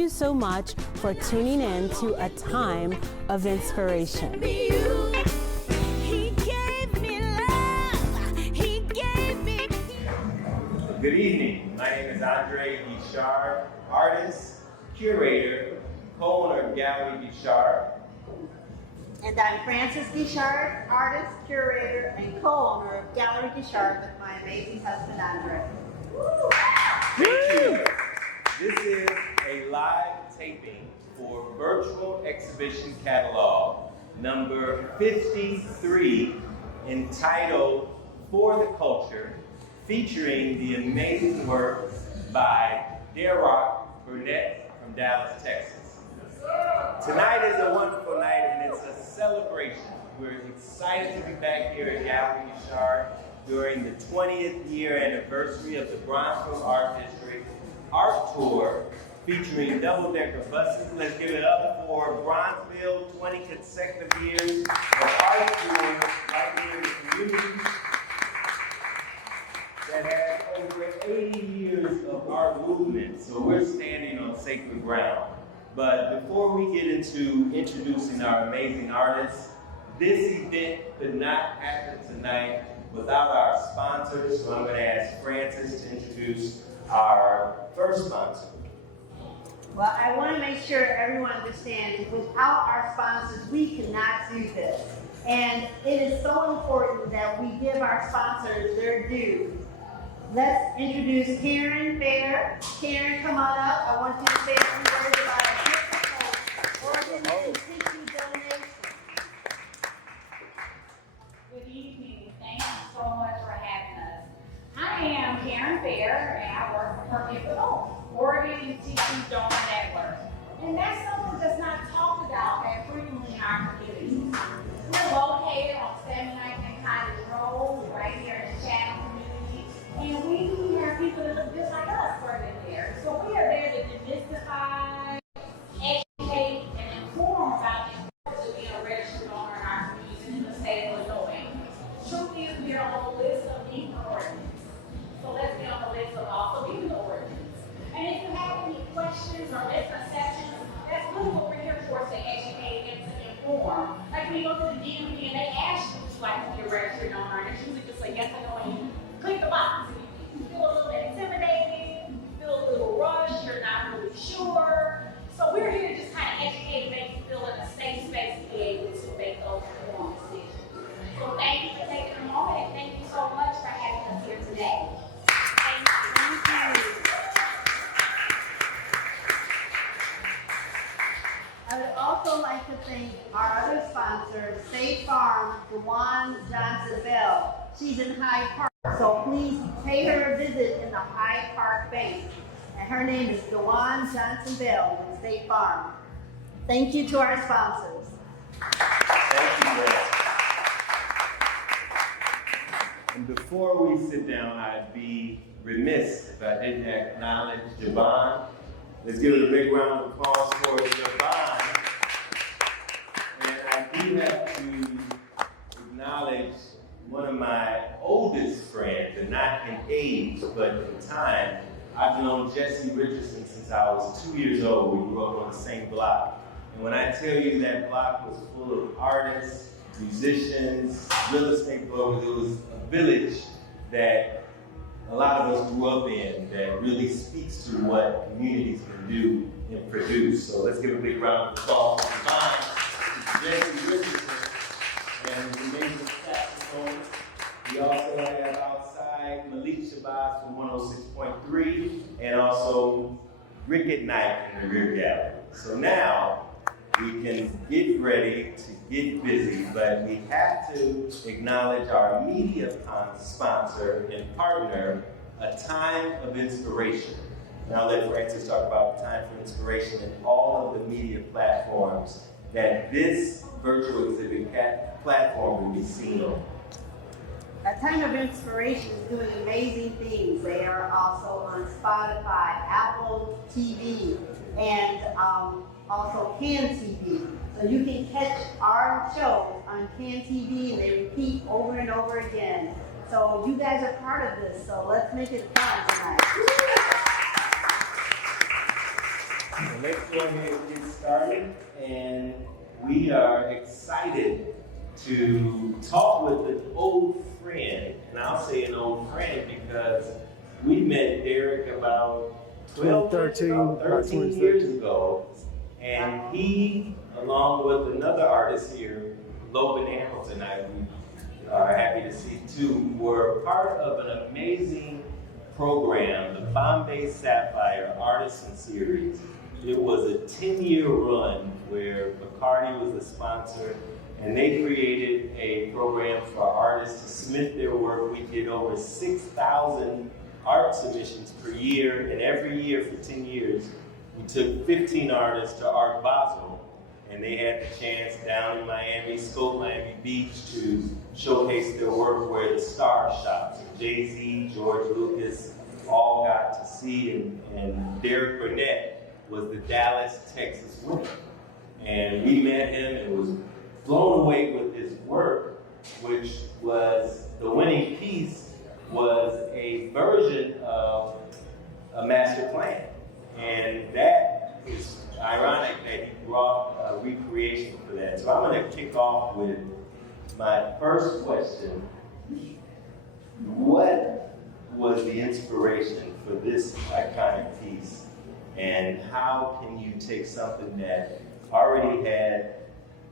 you so much for tuning in to A Time of Inspiration. Good evening. My name is Guichard, artist, curator, co-owner of Gallery Guichard. And I'm Frances Guichard, artist, curator, and co-owner of Gallery Guichard with my amazing husband, Andre. Thank you. This is a live taping for Virtual Exhibition Catalog number 53, entitled For the Culture, featuring the amazing work by Derrick Burnett from Dallas, Texas. Tonight is a wonderful night and it's a celebration. We're excited to be back here at Gallery Guichard during the 20th year anniversary of the Bronzeville Art District Art Tour, featuring double-decker buses. Let's give it up for Bronzeville, 20 consecutive years of art tour right here in the community that has over 80 years of art movement. So we're standing on sacred ground. But before we get into introducing our amazing artists, this event could not happen tonight without our sponsors. So I'm going to ask Frances to introduce our first sponsor. Well, I want to make sure everyone understands without our sponsors, we cannot do this. And it is so important that we give our sponsors their due. Let's introduce Karen Fair. Karen, come on up. I want you to say a few words about a beautiful organ and tissue donation. Good evening. Thank you so much for having us. I am Karen Fair, and I work for Pivotal, Organ and Tissue Donor Network. And that's something that's not talked about that frequently in our community. We're located on 79th and Cottage Road, right here in the Chatham community. And we have people that look just like us working there. So we are there to demystify, educate, and inform about the importance of being a registered donor in our community in the state of Illinois. Truth is, we are on the list of human organs. So let's get on the list of also human organs. And if you have any questions or misconceptions, that's really what we're here for, to educate and to inform. Like when you go to the DMV and they ask you, would you like to be a registered donor? And it's usually just like yes or no, and you click the box. You feel a little bit intimidated, you feel a little rushed, you're not really sure. So we're here to just kind of educate and make you feel in a safe space to be able to make those informed decisions. So thank you for taking a moment, and thank you so much for having us here today. Thank you. I would also like to thank our other sponsor, State Farm, Dewan Johnson Bell. She's in Hyde Park, so please pay her a visit in the Hyde Park Bank. And her name is Dewan Johnson Bell with State Farm. Thank you to our sponsors. Thank you, Brett. And before we sit down, I'd be remiss if I didn't acknowledge Javon. Let's give it a big round of applause for Javon. And I do have to acknowledge one of my oldest friends, and not in age, but in time. I've known Jesse Richardson since I was 2 years old. We grew up on the same block. And when I tell you that block was full of artists, musicians, real estate brokers, it was a village that a lot of us grew up in that really speaks to what communities can do and produce. So let's give a big round of applause to Jesse Richardson and his amazing saxophone. We also have outside Malik Shabazz from 106.3 and also Rick at Night in the rear gallery. So now we can get ready to get busy, but we have to acknowledge our media sponsor and partner, A Time of Inspiration. Now let Frances talk about A Time for Inspiration and all of the media platforms that this virtual exhibit platform will be seen on. A Time of Inspiration is doing amazing things. They are also on Spotify, Apple TV, and also Can TV. So you can catch our shows on Can TV, and they repeat over and over again. So you guys are part of this, so let's make it fun tonight. Let's go ahead and get started. And we are excited to talk with an old friend. And I'll say an old friend because we met Derrick about 13 years ago. And he, along with another artist here, Logan Hamilton, we are happy to see too, were part of an amazing program, the Bombay Sapphire Artisan Series. It was a 10-year run where Bacardi was the sponsor, and they created a program for artists to submit their work. We did over 6,000 art submissions per year, and every year for 10 years, we took 15 artists to Art Basel, and they had the chance down in Miami, Scope Miami Beach, to showcase their work where the star shops. Jay-Z, George Lucas, all got to see, and Derrick Burnett was the Dallas, Texas winner. And we met him and was blown away with his work, which was, the winning piece was a version of a master plan. And that is ironic that he brought a recreation for that. So I'm gonna kick off with my first question. What was the inspiration for this iconic piece? And how can you take something that already had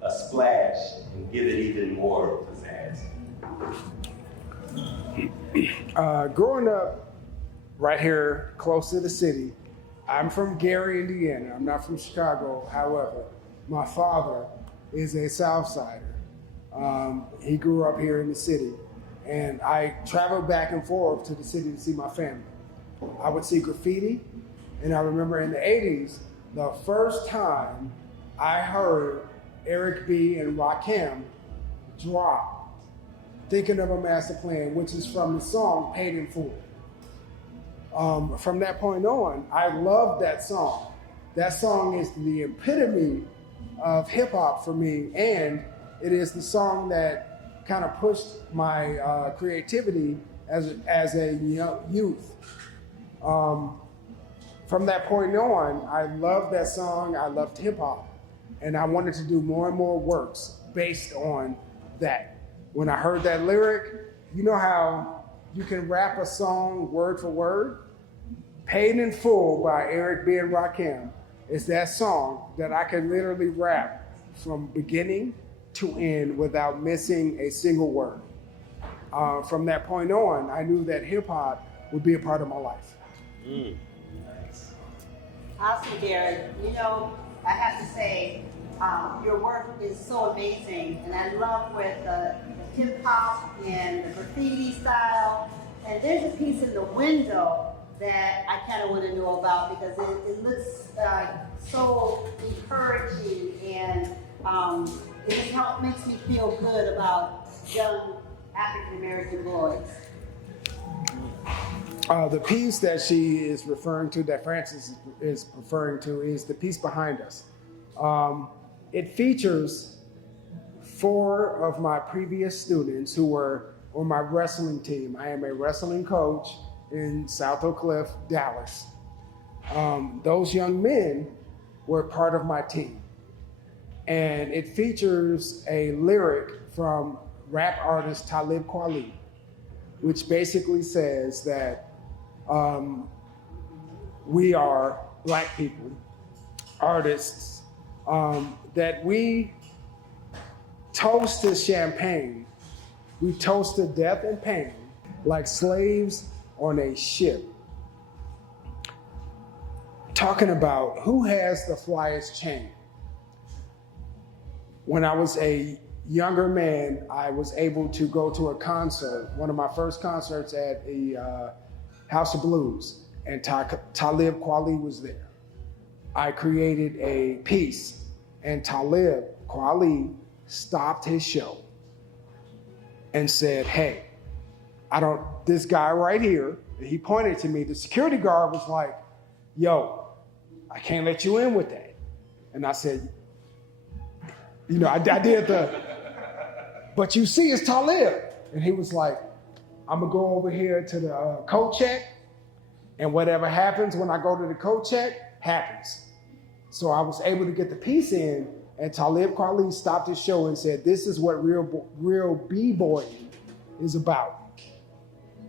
a splash and give it even more pizzazz? Growing up right here close to the city, I'm from Gary, Indiana. I'm not from Chicago. However, my father is a South Sider. He grew up here in the city, and I traveled back and forth to the city to see my family. I would see graffiti, and I remember in the 80s, the first time I heard Eric B. and Rakim drop Thinking of a Master Plan, which is from the song Paid in Full. From that point on, I loved that song. That song is the epitome of hip hop for me, and it is the song that kind of pushed my creativity as a young youth. From that point on, I loved that song. I loved hip hop, and I wanted to do more and more works based on that. When I heard that lyric, you know how you can rap a song word for word? Paid in Full by Eric B. and Rakim is that song that I can literally rap from beginning to end without missing a single word. From that point on, I knew that hip hop would be a part of my life. Nice. Awesome, Derrick. You know, I have to say, your work is so amazing, and I love with the hip hop and the graffiti style. And there's a piece in the window that I kind of want to know about because it looks so encouraging, and it just makes me feel good about young African American boys. The piece that she is referring to, that Francis is referring to, is the piece behind us. It features 4 of my previous students who were on my wrestling team. I am a wrestling coach in South Oak Cliff, Dallas. Those young men were part of my team. And it features a lyric from rap artist Talib Kweli, which basically says that we are Black people, artists, that we toast to champagne, we toast to death and pain like slaves on a ship. Talking about who has the flyest chain. When I was a younger man, I was able to go to a concert, one of my first concerts at the House of Blues, and Talib Kweli was there. I created a piece, and Talib Kweli stopped his show and said, "Hey, this guy right here," and he pointed to me, the security guard was like, "Yo, I can't let you in with that." And I said, I did but you see, it's Talib. And he was like, "I'm gonna go over here to the coat check, and whatever happens when I go to the coat check, happens." So I was able to get the piece in, and Talib Kweli stopped his show and said, this is what real b-boying is about.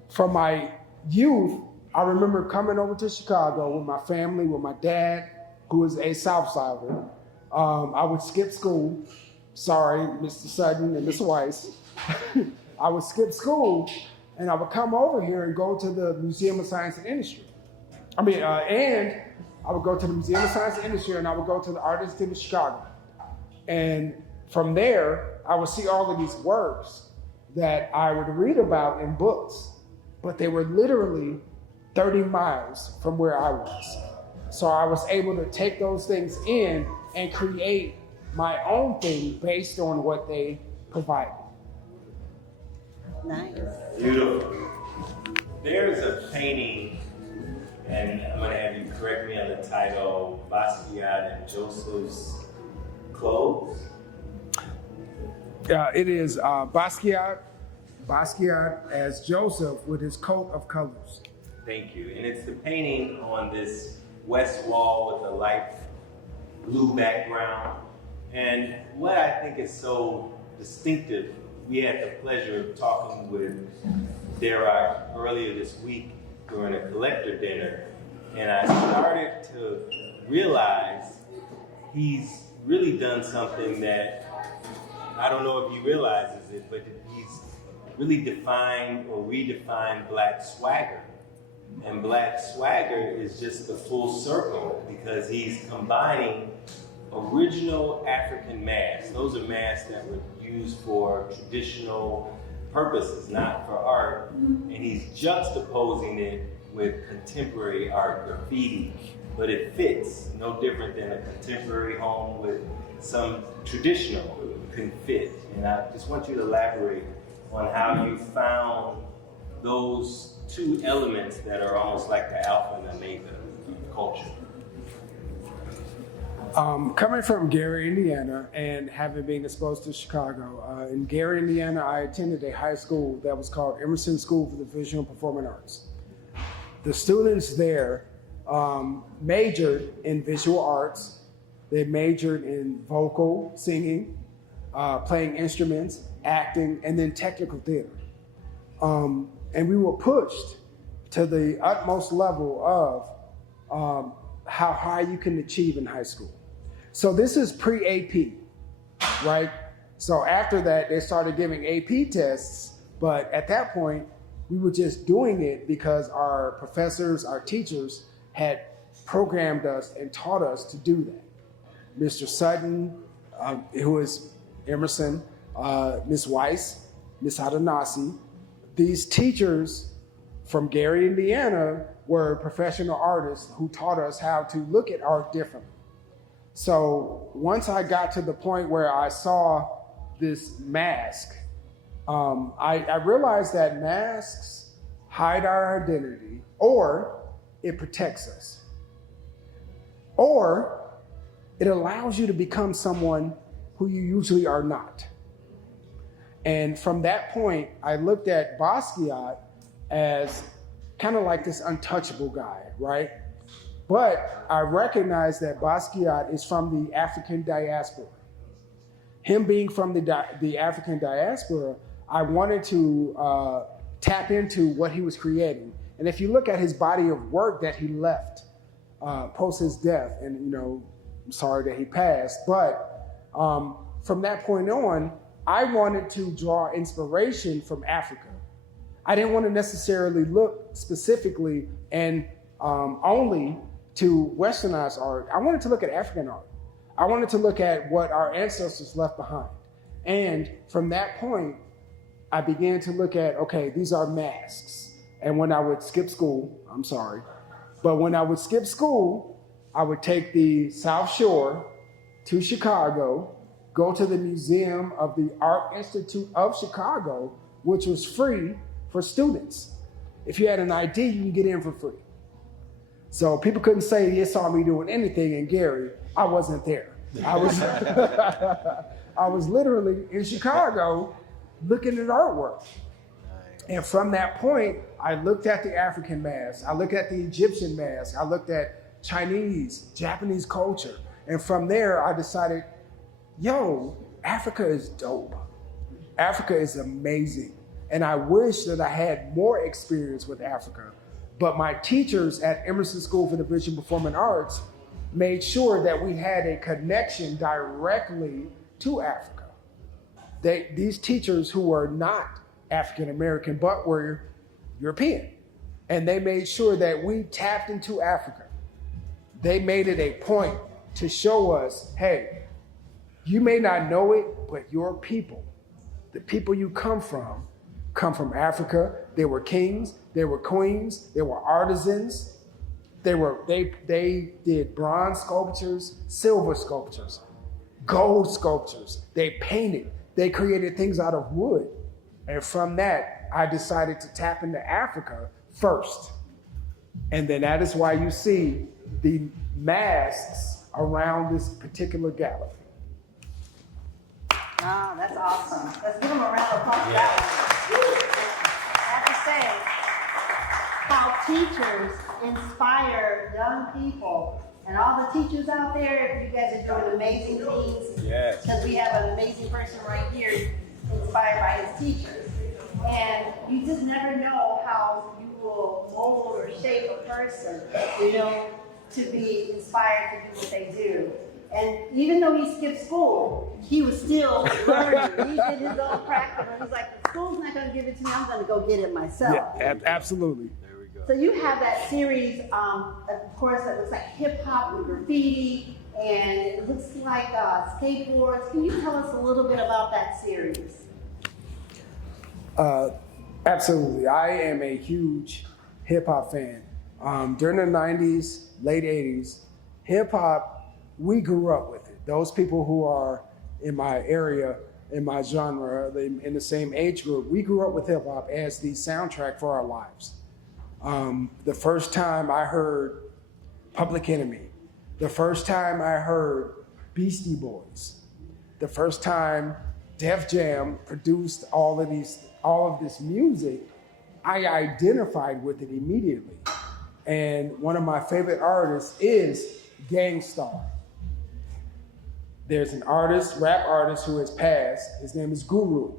From my youth, I remember coming over to Chicago with my family, with my dad, who is a Southsider. I would skip school. Sorry, Mr. Sutton and Mr. Weiss. I would skip school, and I would come over here and go to the Museum of Science and Industry. And I would go to the Museum of Science and Industry, and I would go to the Art Institute of Chicago. And from there, I would see all of these works that I would read about in books, but they were literally 30 miles from where I was. So I was able to take those things in and create my own thing based on what they provided. Nice. Beautiful. There's a painting, and I'm going to have you correct me on the title, Basquiat and Joseph's Clothes. It is Basquiat as Joseph with his coat of colors. Thank you. And it's the painting on this west wall with a light blue background. And what I think is so distinctive, we had the pleasure of talking with Derrock earlier this week during a collector dinner, and I started to realize he's really done something that I don't know if he realizes it, but he's really defined or redefined Black swagger. And Black swagger is just the full circle because he's combining original African masks. Those are masks that were used for traditional purposes, not for art. And he's juxtaposing it with contemporary art, graffiti. But it fits, no different than a contemporary home with some traditional can fit. And I just want you to elaborate on how you found those two elements that are almost like the alpha and omega of culture. Coming from Gary, Indiana, and having been exposed to Chicago, in Gary, Indiana, I attended a high school that was called Emerson School for the Visual and Performing Arts. The students there majored in visual arts. They majored in vocal, singing, playing instruments, acting, and then technical theater. And we were pushed to the utmost level of how high you can achieve in high school. So this is pre-AP, right? So after that, they started giving AP tests, but at that point, we were just doing it because our professors, our teachers had programmed us and taught us to do that. Mr. Sutton, who is Emerson, Ms. Weiss, Ms. Adanasi, these teachers from Gary, Indiana, were professional artists who taught us how to look at art differently. So once I got to the point where I saw this mask, I realized that masks hide our identity, or it protects us, or it allows you to become someone who you usually are not. And from that point, I looked at Basquiat as kind of like this untouchable guy, right? But I recognized that Basquiat is from the African diaspora. Him being from the African diaspora, I wanted to tap into what he was creating. And if you look at his body of work that he left post his death, and I'm sorry that he passed, but from that point on, I wanted to draw inspiration from Africa. I didn't want to necessarily look specifically and only to westernized art. I wanted to look at African art. I wanted to look at what our ancestors left behind. And from that point, I began to look at, okay, these are masks. And when I would skip school, I'm sorry, but when I would skip school, I would take the South Shore to Chicago, go to the Museum of the Art Institute of Chicago, which was free for students. If you had an ID, you can get in for free. So people couldn't say they saw me doing anything in Gary. I wasn't there. I was literally in Chicago looking at artwork. And from that point, I looked at the African mask. I looked at the Egyptian mask. I looked at Chinese, Japanese culture. And from there, I decided, yo, Africa is dope. Africa is amazing. And I wish that I had more experience with Africa. But my teachers at Emerson School for the Visual and Performing Arts made sure that we had a connection directly to Africa. These teachers who were not African American, but were European. And they made sure that we tapped into Africa. They made it a point to show us, hey, you may not know it, but your people, the people you come from Africa. They were kings, they were queens, they were artisans. They did bronze sculptures, silver sculptures, gold sculptures. They painted, they created things out of wood. And from that, I decided to tap into Africa first. And then that is why you see the masks around this particular gallery. Oh, that's awesome. Let's give them a round of applause for that one. I have to say, how teachers inspire young people. And all the teachers out there, you guys are doing amazing things. Yes. Because we have an amazing person right here inspired by his teachers. And you just never know how you will mold or shape a person, to be inspired to do what they do. And even though he skipped school, he was still learning. He did his own practice. He's like, the school's not going to give it to me. I'm going to go get it myself. Yeah, absolutely. There we go. So you have that series, of course, that looks like hip hop and graffiti, and it looks like skateboards. Can you tell us a little bit about that series? Absolutely. I am a huge hip hop fan. During the 90s, late 80s, hip hop, we grew up with it. Those people who are in my area, in my genre, in the same age group, we grew up with hip hop as the soundtrack for our lives. The first time I heard Public Enemy, the first time I heard Beastie Boys, the first time Def Jam produced all of this music, I identified with it immediately. And one of my favorite artists is Gang Starr. There's an artist, rap artist who has passed. His name is Guru.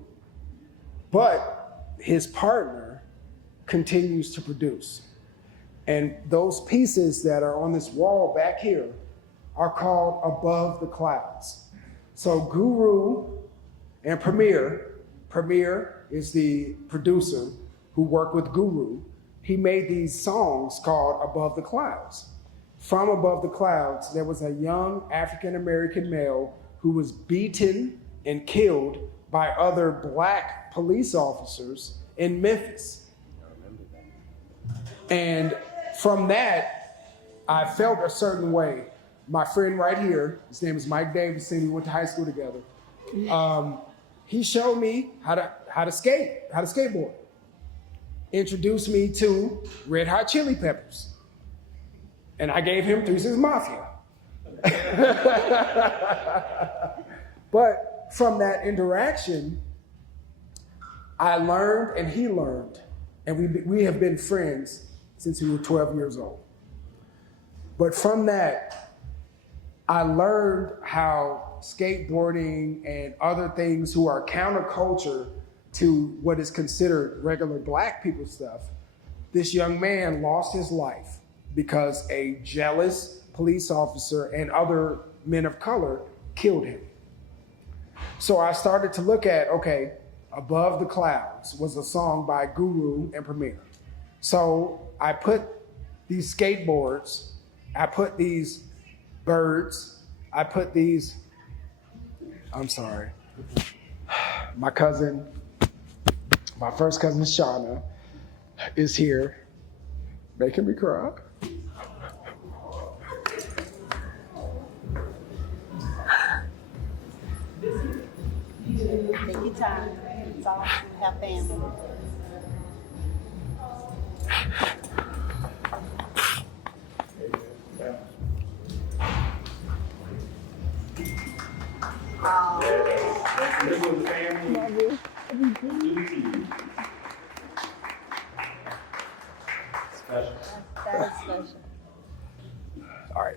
But his partner continues to produce. And those pieces that are on this wall back here are called Above the Clouds. So Guru and Premier is the producer who worked with Guru. He made these songs called Above the Clouds. From Above the Clouds, there was a young African-American male who was beaten and killed by other black police officers in Memphis. And from that, I felt a certain way. My friend right here, his name is Mike Davidson, we went to high school together. He showed me how to skateboard. Introduced me to Red Hot Chili Peppers. And I gave him 3 6 Mafia. But from that interaction, I learned and he learned. And we have been friends since we were 12 years old. But from that, I learned how skateboarding and other things who are counterculture to what is considered regular black people stuff, this young man lost his life because a jealous police officer and other men of color killed him. So I started to look at, okay, Above the Clouds was a song by Guru and Premier. So I put these skateboards, I put these birds, I put these, I'm sorry, my first cousin Shauna is here making me cry. Take your time. It's all have family. That is special. All right,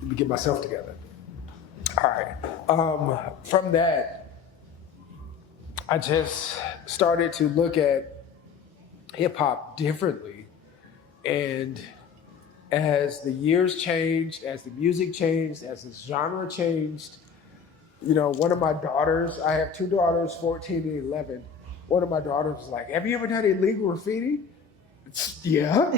let me get myself together. All right. From that, I just started to look at hip hop differently. And as the years changed, as the music changed, as the genre changed, you know, one of my daughters, I have two daughters, 14 and 11. One of my daughters was like, "Have you ever done illegal graffiti?" Yeah.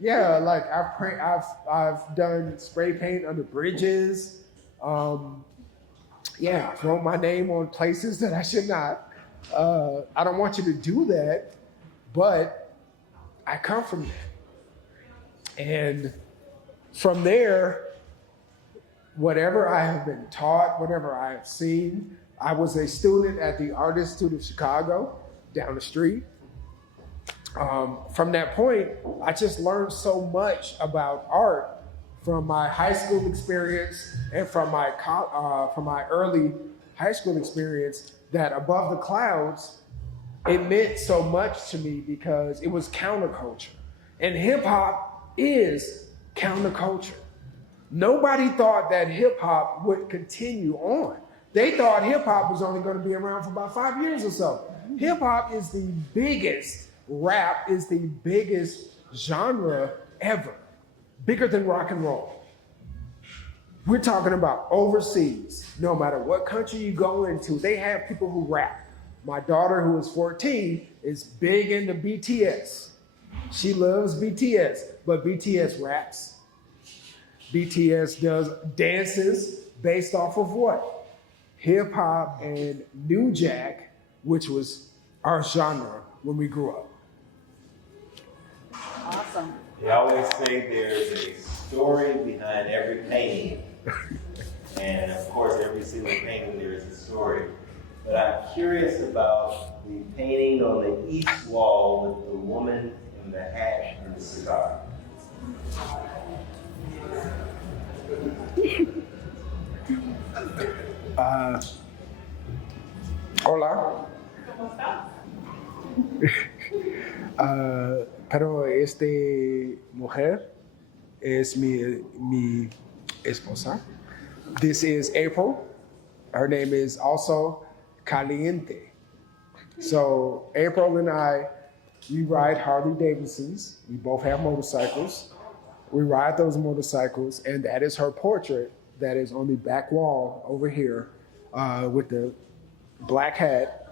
Yeah, like I've done spray paint under bridges. Yeah, throw my name on places that I should not. I don't want you to do that, but I come from that. And from there, whatever I have been taught, whatever I have seen, I was a student at the Art Institute of Chicago down the street. From that point, I just learned so much about art from my high school experience and from my early high school experience that Above the Clouds, it meant so much to me because it was counterculture. And hip hop is counterculture. Nobody thought that hip hop would continue on. They thought hip hop was only going to be around for about 5 years or so. Hip hop is the biggest, rap is the biggest genre ever, bigger than rock and roll. We're talking about overseas. No matter what country you go into, they have people who rap. My daughter, who is 14, is big into BTS. She loves BTS, but BTS raps. BTS does dances based off of what? Hip hop and New Jack, which was our genre when we grew up. Awesome. They always say there's a story behind every painting. And of course, every single painting there is a story. But I'm curious about the painting on the east wall with the woman in the hat and the cigar. Hola. Pero mujer es mi esposa. This is April. Her name is also Caliente. So April and I, we ride Harley Davidsons. We both have motorcycles. We ride those motorcycles, and that is her portrait that is on the back wall over here with the black hat.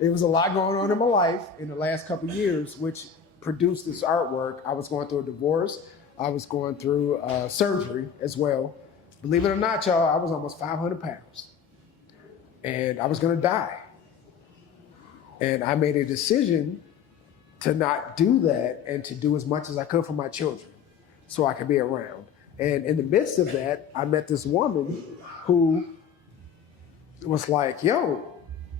It was a lot going on in my life in the last couple of years, which produced this artwork. I was going through a divorce. I was going through surgery as well. Believe it or not, y'all, I was almost 500 pounds. And I was gonna die. And I made a decision to not do that and to do as much as I could for my children so I could be around. And in the midst of that, I met this woman who was like, "Yo,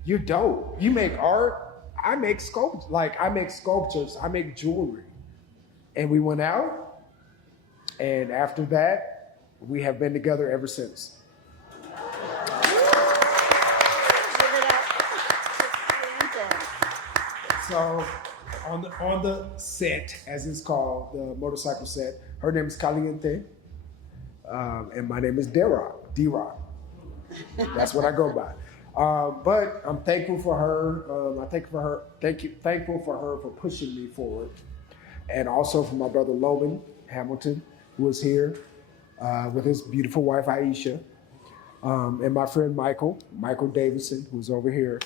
you're dope. You make art. I make sculptures. I make jewelry." And we went out, and after that, we have been together ever since. So on the set, as it's called, the motorcycle set, her name is Caliente, and my name is Derrock, D-Rock. That's what I go by. But I'm thankful for her. Thankful for her for pushing me forward, and also for my brother Logan Hamilton, who is here with his beautiful wife Aisha, and my friend Michael Davidson, who's over here.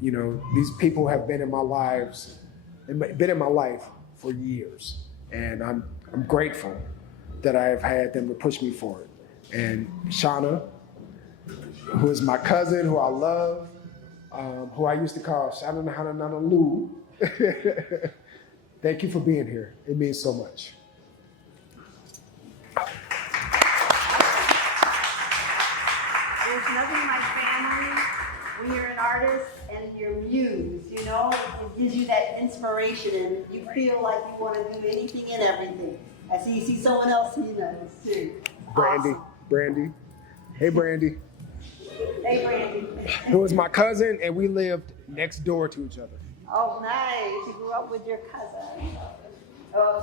You know, these people have been in my life for years, and I'm grateful that I have had them to push me forward. And Shauna, who is my cousin, who I love, who I used to call Shauna Nana Lou. Thank you for being here. It means so much. There's nothing like family when you're an artist and your muse, you know, it gives you that inspiration and you feel like you want to do anything and everything. I see you see someone else you know too. Brandy. Hey, Brandy. Hey, Brandy. Who was my cousin, and we lived next door to each other. Oh, nice. You grew up with your cousin.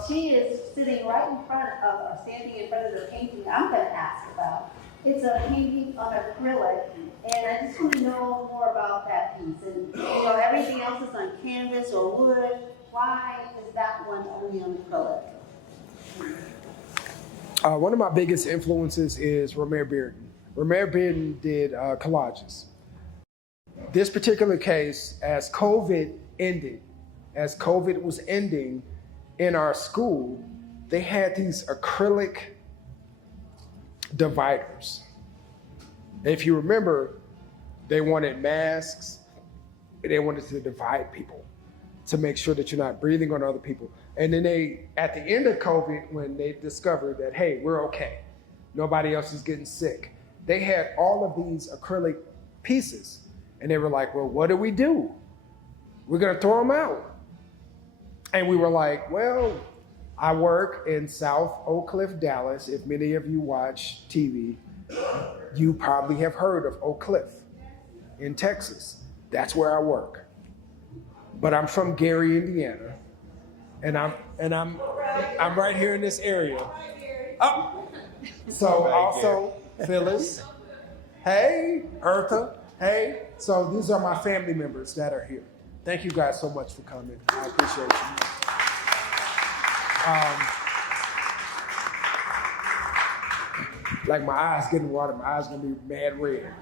She is sitting right in front of, or standing in front of the painting I'm going to ask about. It's a painting on acrylic, and I just want to know more about that piece. And everything else is on canvas or wood. Why is that one only on acrylic? One of my biggest influences is Romare Bearden. Romare Bearden did collages. This particular case, as COVID was ending in our school, they had these acrylic dividers. If you remember, they wanted masks, they wanted to divide people to make sure that you're not breathing on other people. And then they, at the end of COVID, when they discovered that, hey, we're okay, nobody else is getting sick, they had all of these acrylic pieces. And they were like, well, what do we do? We're gonna throw them out. And we were like, well, I work in South Oak Cliff, Dallas. If many of you watch TV, you probably have heard of Oak Cliff in Texas. That's where I work. But I'm from Gary, Indiana, and I'm right here in this area. Oh, so also Phyllis, hey, Eartha, hey. So these are my family members that are here. Thank you guys so much for coming. I appreciate you. Like my eyes getting water, my eyes gonna be mad red.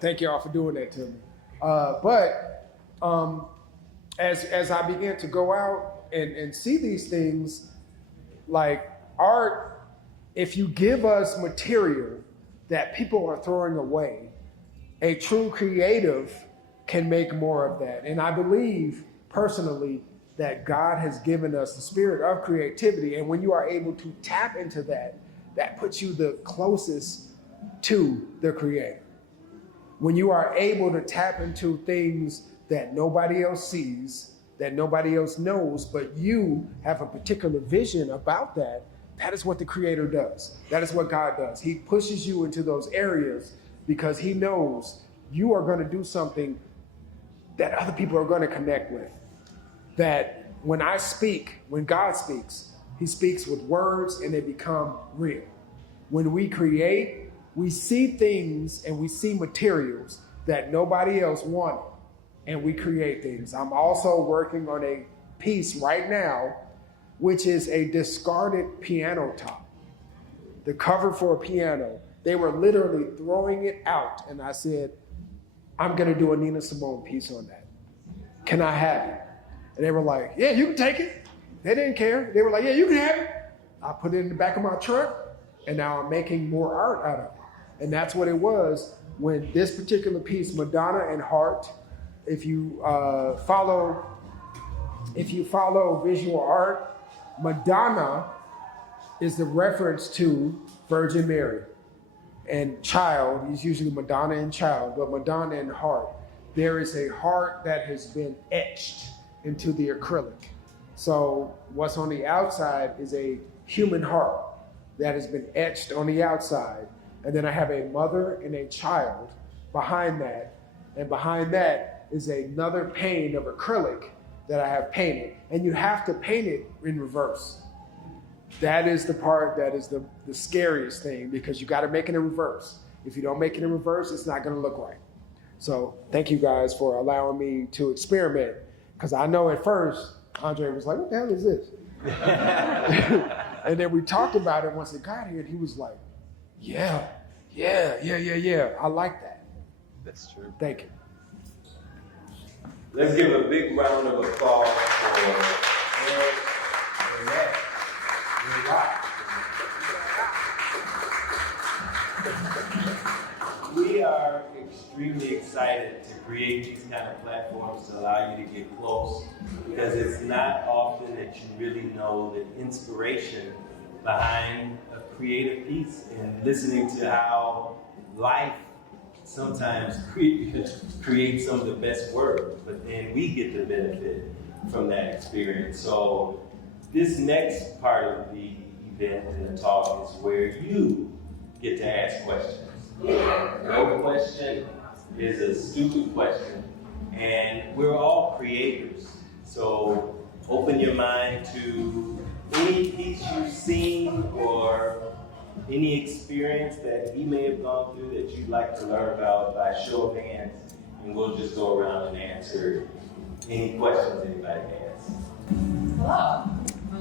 Thank y'all for doing that to me. As I began to go out and see these things, like art, if you give us material that people are throwing away, a true creative can make more of that. And I believe personally that God has given us the spirit of creativity. And when you are able to tap into that, that puts you the closest to the creator. When you are able to tap into things that nobody else sees, that nobody else knows, but you have a particular vision about that, that is what the creator does. That is what God does. He pushes you into those areas because he knows you are going to do something that other people are going to connect with. That when I speak, when God speaks, he speaks with words and they become real. When we create, we see things and we see materials that nobody else wanted, and we create things. I'm also working on a piece right now, which is a discarded piano top. The cover for a piano. They were literally throwing it out, and I said, I'm gonna do a Nina Simone piece on that. Can I have it? And they were like, yeah, you can take it. They didn't care. They were like, yeah, you can have it. I put it in the back of my truck, and now I'm making more art out of it. And that's what it was when this particular piece, Madonna and Heart, if you follow visual art, Madonna is the reference to Virgin Mary. And child is usually Madonna and child, but Madonna and heart. There is a heart that has been etched into the acrylic. So what's on the outside is a human heart that has been etched on the outside. And then I have a mother and a child behind that. And behind that is another pane of acrylic that I have painted. And you have to paint it in reverse. That is the part that is the scariest thing, because you got to make it in reverse. If you don't make it in reverse, it's not going to look right. So thank you guys for allowing me to experiment, because I know at first Andre was like, what the hell is this? And then we talked about it once it got here, and he was like, yeah, I like that. That's true. Thank you. Let's give a big round of applause for Derrick Burnett. We are extremely excited to create these kind of platforms to allow you to get close, because it's not often that you really know the inspiration behind a creative piece, and listening to how life sometimes create some of the best work, but then we get the benefit from that experience. So this next part of the event and the talk is where you get to ask questions. No question is a stupid question, and we're all creators. So open your mind to any piece you've seen or any experience that he may have gone through that you'd like to learn about by show of hands, and we'll just go around and answer any questions anybody has. Hello.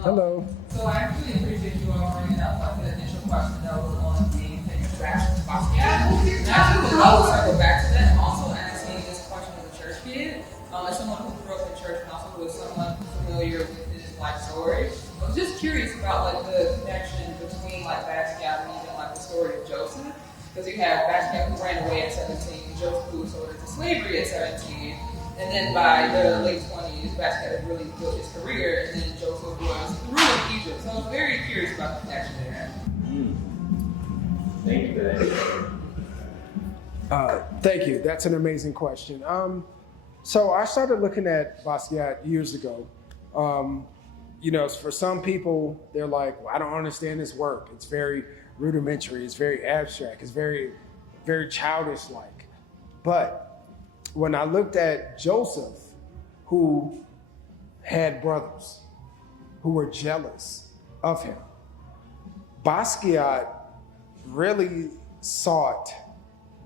Hello. So I actually appreciate you all bringing up like the initial question that was on the extraction of Basquiat. And actually, I will circle back to that and also asking this question as a church kid, as someone who grew up in church and also was someone familiar with his life story. I was just curious about like the connection between like Basquiat and even like the story of Joseph, because you have Basquiat who ran away at 17, Joseph who was sold into slavery at 17. And then by the late 20s, Basquiat had really built his career, and then Joseph was through in Egypt. So I was very curious about the connection there. Thank you for that. Thank you. That's an amazing question. So I started looking at Basquiat years ago. You know, for some people, they're like, well, I don't understand his work. It's very rudimentary. It's very abstract. It's very, very childish-like. But when I looked at Joseph, who had brothers who were jealous of him, Basquiat really sought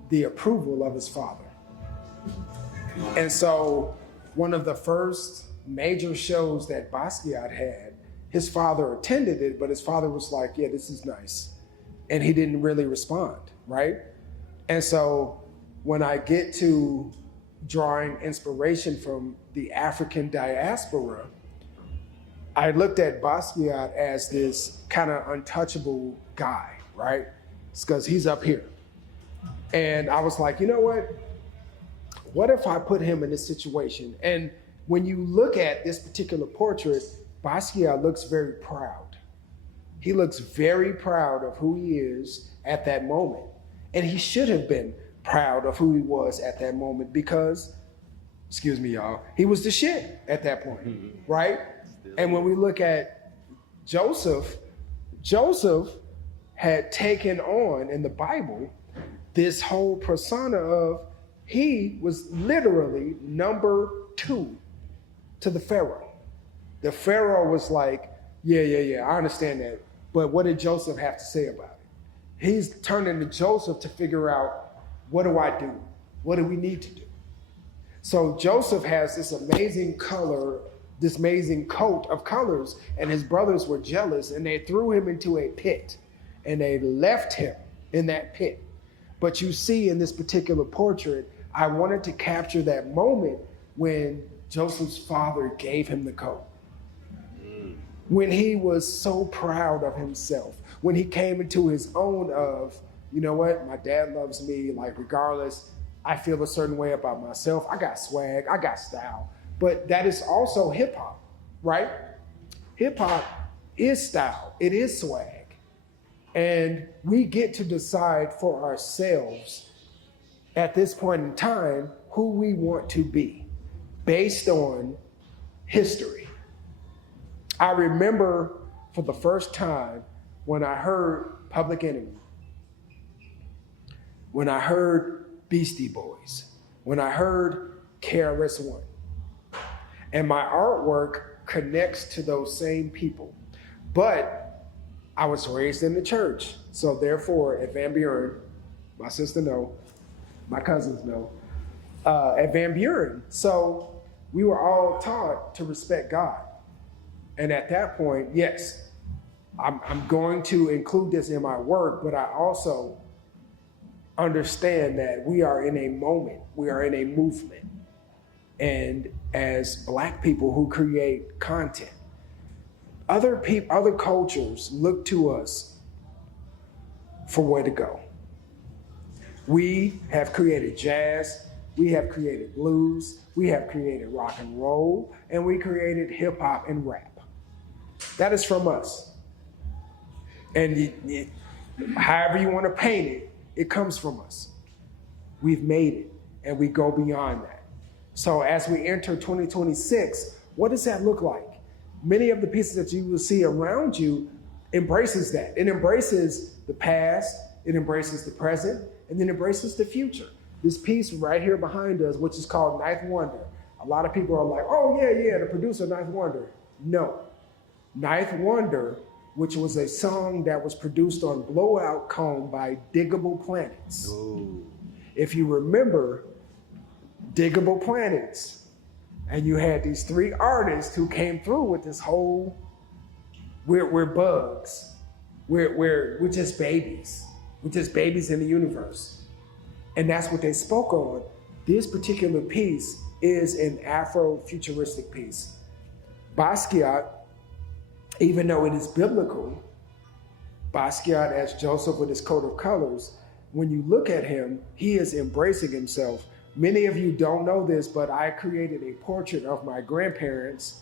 the approval of his father. And so one of the first major shows that Basquiat had, his father attended it, but his father was like, yeah, this is nice. And he didn't really respond, right? And so when I get to drawing inspiration from the African diaspora, I looked at Basquiat as this kind of untouchable guy, right? It's because he's up here. And I was like, you know what? What if I put him in this situation? And when you look at this particular portrait, Basquiat looks very proud. He looks very proud of who he is at that moment. And he should have been proud of who he was at that moment because, excuse me, y'all, he was the shit at that point, right? And when we look at Joseph, Joseph had taken on in the Bible this whole persona of he was literally number 2 to the Pharaoh. The Pharaoh was like, yeah, I understand that. But what did Joseph have to say about it? He's turning to Joseph to figure out, what do I do? What do we need to do? So Joseph has this amazing color, this amazing coat of colors, and his brothers were jealous and they threw him into a pit and they left him in that pit. But you see in this particular portrait, I wanted to capture that moment when Joseph's father gave him the coat. When he was so proud of himself, when he came into his own of, you know what, my dad loves me, like regardless, I feel a certain way about myself. I got swag, I got style. But that is also hip hop, right? Hip hop is style, it is swag. And we get to decide for ourselves at this point in time who we want to be based on history. I remember for the first time when I heard Public Enemy, when I heard Beastie Boys, when I heard KRS-One. And my artwork connects to those same people. But I was raised in the church. So therefore, at Van Buren, my sister know, my cousins know, at Van Buren. So we were all taught to respect God. And at that point, yes, I'm going to include this in my work, but I also understand that we are in a moment, we are in a movement. And as Black people who create content, other cultures look to us for where to go. We have created jazz, we have created blues, we have created rock and roll, and we created hip hop and rap. That is from us. And however you want to paint it, it comes from us. We've made it, and we go beyond that. So as we enter 2026, what does that look like? Many of the pieces that you will see around you embraces that. It embraces the past, it embraces the present, and then embraces the future. This piece right here behind us, which is called Ninth Wonder. A lot of people are like, oh yeah, the producer, Ninth Wonder. No. Ninth Wonder, which was a song that was produced on Blowout Comb by Diggable Planets. Ooh. If you remember Diggable Planets, and you had these three artists who came through with this whole, we're bugs, we're just babies. We're just babies in the universe. And that's what they spoke on. This particular piece is an Afro-futuristic piece. Basquiat, even though it is biblical, Basquiat as Joseph with his coat of colors, when you look at him, he is embracing himself. Many of you don't know this, but I created a portrait of my grandparents,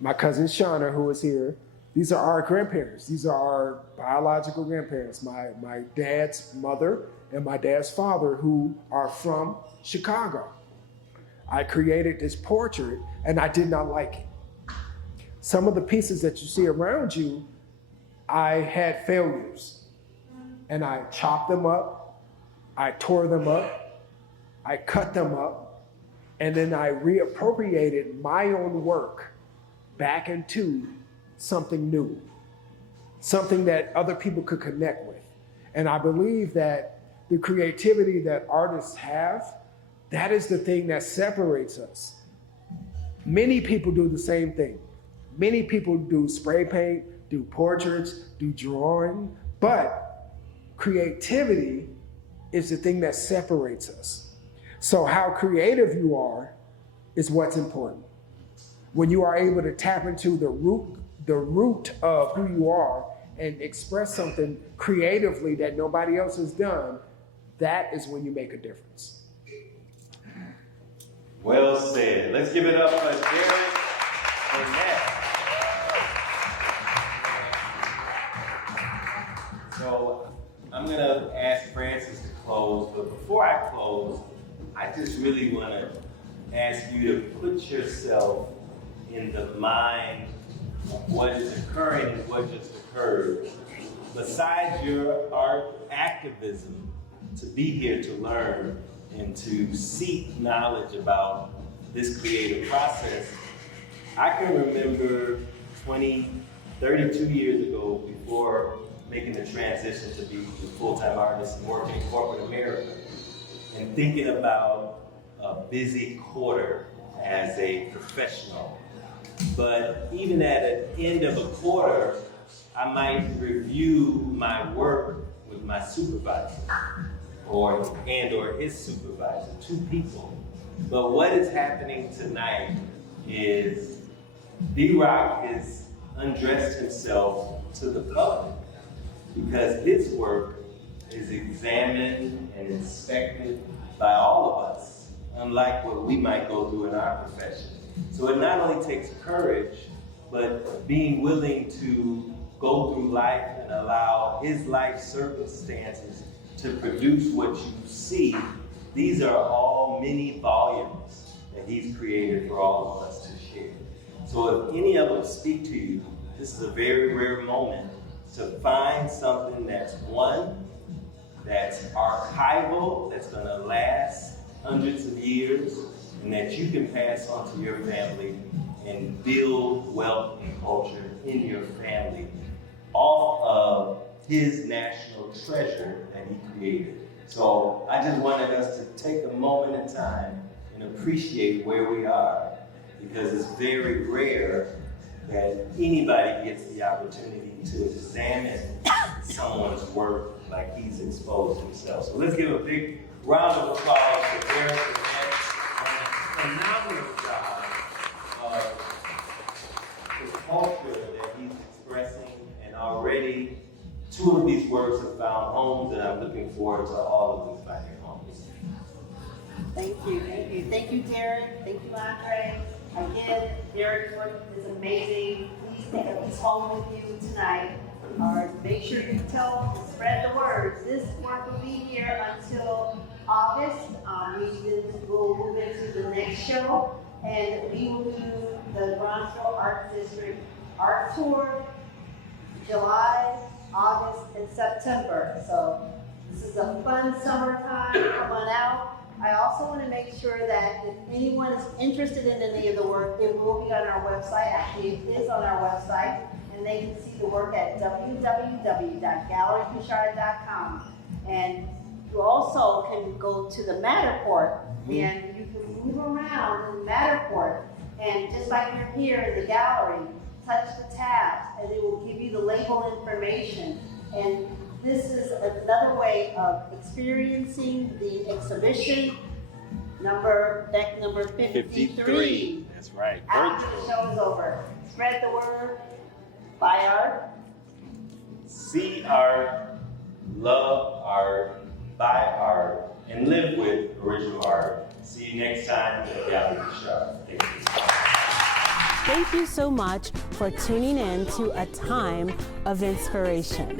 my cousin Shauna, who is here. These are our grandparents. These are our biological grandparents, my dad's mother and my dad's father, who are from Chicago. I created this portrait and I did not like it. Some of the pieces that you see around you, I had failures and I chopped them up, I tore them up, I cut them up, and then I reappropriated my own work back into something new, something that other people could connect with. And I believe that the creativity that artists have, that is the thing that separates us. Many people do the same thing. Many people do spray paint, do portraits, do drawing, but creativity is the thing that separates us. So how creative you are is what's important. When you are able to tap into the root of who you are and express something creatively that nobody else has done, that is when you make a difference. Well said. Let's give it up for Derrick Burnett. So I'm going to ask Francis to close, but before I close, I just really want to ask you to put yourself in the mind of what is occurring and what just occurred. Besides your art activism, to be here to learn and to seek knowledge about this creative process, I can remember 32 years ago, before making the transition to be a full-time artist and working in corporate America, and thinking about a busy quarter as a professional. But even at the end of a quarter, I might review my work with my supervisor or his supervisor, two people. But what is happening tonight is Derrock has undressed himself to the public because his work is examined and inspected by all of us, unlike what we might go through in our profession. So it not only takes courage, but being willing to go through life and allow his life circumstances to produce what you see. These are all many volumes that he's created for all of us to share. So if any of them speak to you, this is a very rare moment to find something that's archival, that's gonna last hundreds of years, and that you can pass on to your family and build wealth and culture in your family off of his national treasure that he created. So I just wanted us to take a moment in time and appreciate where we are, because it's very rare that anybody gets the opportunity to examine someone's work like he's exposed himself. So let's give a big round of applause for Derrick Burnett on a phenomenal job of the culture that he's expressing, and already 2 of these works have found homes, and I'm looking forward to all of them finding homes. Thank you, thank you. Thank you, Derrick. Thank you, Andre. Again, Derrick's work is amazing. Please take a piece home with you tonight. Make sure you spread the word. This work will be here until August. We will move into the next show, and we will do the Bronzeville Art District Art Tour, July, August, and September. So this is a fun summertime. Come on out. I also want to make sure that if anyone is interested in any of the work, it will be on our website. Actually, it is on our website, and they can see the work at www.galleryguichard.com. And you also can go to the Matterport, and you can move around in Matterport. And just like you're here in the gallery, touch the tabs, and it will give you the label information. And this is another way of experiencing the exhibition, deck number 53. That's right. After the show is over. Spread the word, buy art. See art, love art, buy art, and live with original art. See you next time at Gallery Guichard. Thank you. Thank you so much for tuning in to A Time of Inspiration.